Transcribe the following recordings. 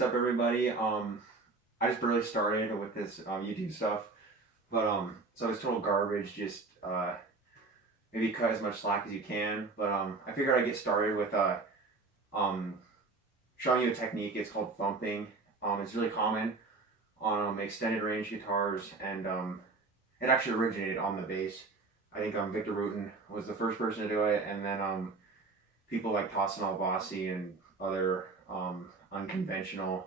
what's up, everybody? I just barely started with this YouTube stuff, but so it's total garbage. Just maybe cut as much slack as you can. But I figured I'd get started with um, showing you a technique. It's called thumping. It's really common on extended range guitars, and it actually originated on the bass. I think Victor Wooten was the first person to do it, and then people like Tossin Albasi and other unconventional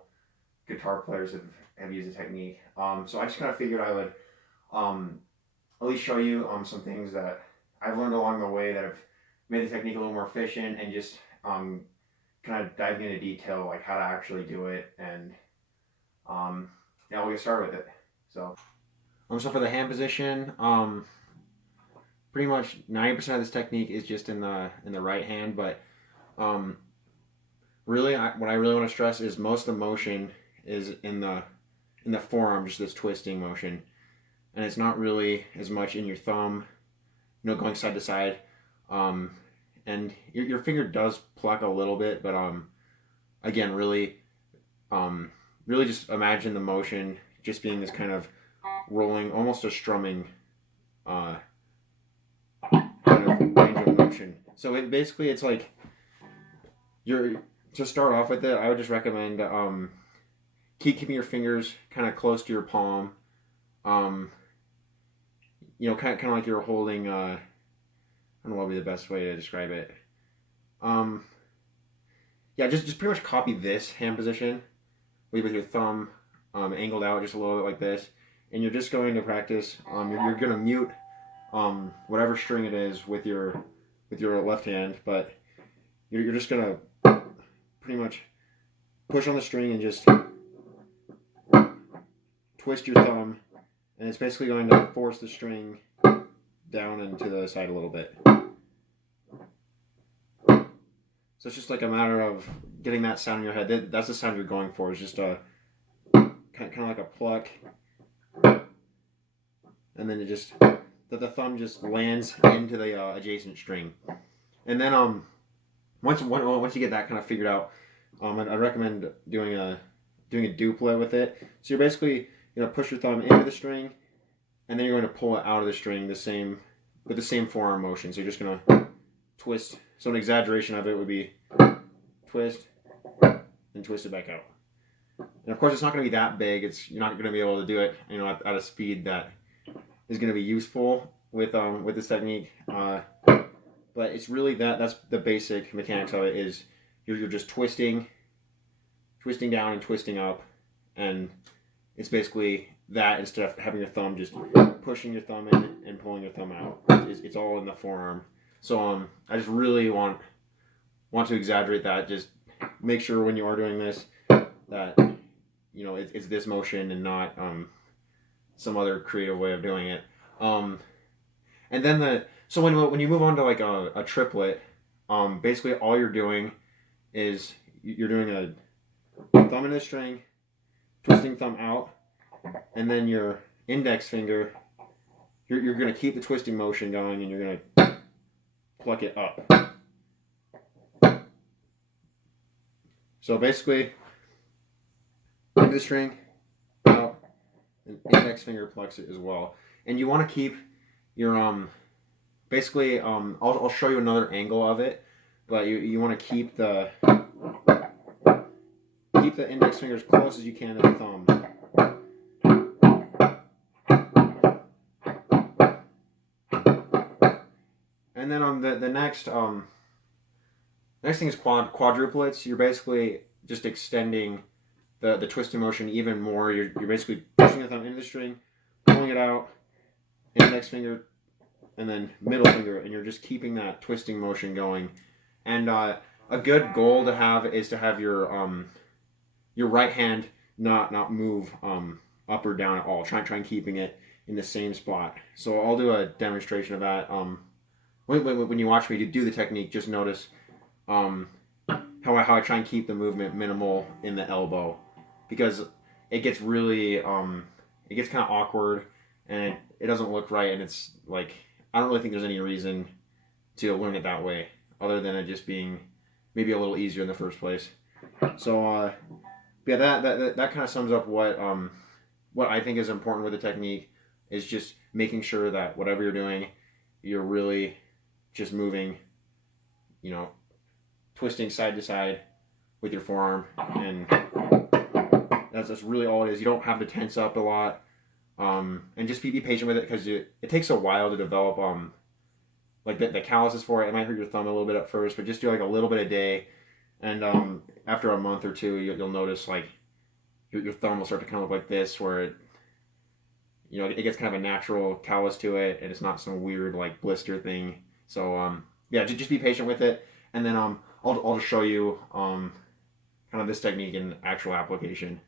guitar players have used the technique. So I just kind of figured I would at least show you some things that I've learned along the way that have made the technique a little more efficient, and just kind of diving into detail like how to actually do it. And yeah, we'll get started with it. So for the hand position, pretty much 90% of this technique is just in the right hand, but really, what I really want to stress is most of the motion is in the forearm, just this twisting motion, and it's not really as much in your thumb, going side to side, and your finger does pluck a little bit, but again, really just imagine the motion just being this kind of rolling, almost a strumming kind of range of motion. So it's like to start off with it, I would just recommend keeping your fingers kind of close to your palm. Kind of like you're holding. I don't know what would be the best way to describe it. Yeah, just pretty much copy this hand position with your thumb angled out just a little bit like this, and you're just going to practice. You're going to mute whatever string it is with your left hand, but you're just going to pretty much push on the string and just twist your thumb, and it's basically going to force the string down and to the side a little bit. So it's just like a matter of getting that sound in your head. That's the sound you're going for. It's just a kind of like a pluck, and then the thumb just lands into the adjacent string. And then once you get that kind of figured out, I'd recommend doing a duplet with it. So you're basically push your thumb into the string, and then you're going to pull it out of the string with the same forearm motion. So you're just going to twist. So an exaggeration of it would be twist and twist it back out. And of course, it's not going to be that big. You're not going to be able to do it at a speed that is going to be useful with this technique. But it's really that's the basic mechanics of it. Is you're just twisting down and twisting up, and it's basically that instead of having your thumb just pushing your thumb in and pulling your thumb out. It's all in the forearm. So I just really want to exaggerate that. Just make sure when you are doing this that it's this motion and not some other creative way of doing it. And then so when you move on to like a triplet, basically all you're doing is you're doing a thumb in the string, twisting thumb out, and then your index finger, you're going to keep the twisting motion going, and you're going to pluck it up. So basically, into the string, out, and index finger plucks it as well. And you want to keep your basically I'll show you another angle of it, but you want to keep the index finger as close as you can to the thumb. And then on the next thing is quadruplets. You're basically just extending the twisting motion even more. You're basically pushing the thumb into the string, pulling it out, index finger, and then middle finger, and you're just keeping that twisting motion going. And a good goal to have is to have your right hand not move up or down at all. Try and keeping it in the same spot. So I'll do a demonstration of that. When you watch me do the technique, just notice how I try and keep the movement minimal in the elbow, because it gets really it gets kind of awkward, and it doesn't look right, and it's like I don't really think there's any reason to learn it that way other than it just being maybe a little easier in the first place. So yeah, that kind of sums up what I think is important with the technique is just making sure that whatever you're doing, you're really just moving, you know, twisting side to side with your forearm, and that's really all it is. You don't have to tense up a lot, and just be patient with it because it takes a while to develop like the calluses for it. It might hurt your thumb a little bit at first, but just do like a little bit a day, and after a month or two, you'll notice like your thumb will start to kind of look like this, where it gets kind of a natural callus to it, and it's not some weird like blister thing. So yeah, just be patient with it, and then I'll just show you kind of this technique in actual application.